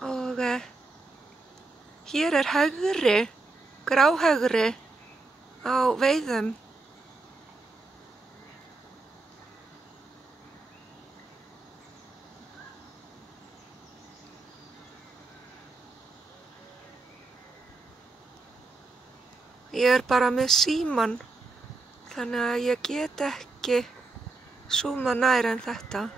og hér er hægri, gráhægri á veiðum. Ég er bara með símann, þannig að ég get ekki zoomað nær en þetta.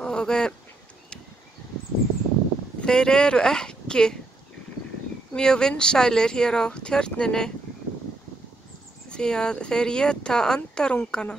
Og þeir eru ekki mjög vinsælir hér á Tjörninni því að þeir éta andarungana.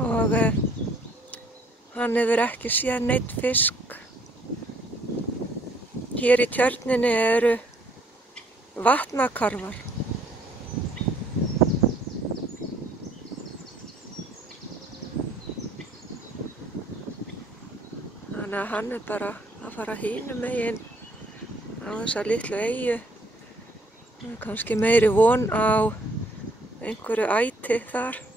Og hann hefur ekki séð neinn fisk. Hér í Tjörninni eru vatnakarfar. Þannig að hann er bara að fara hinum megin á þessa litlu eyju. Kannski meiri von á einhverju æti þar.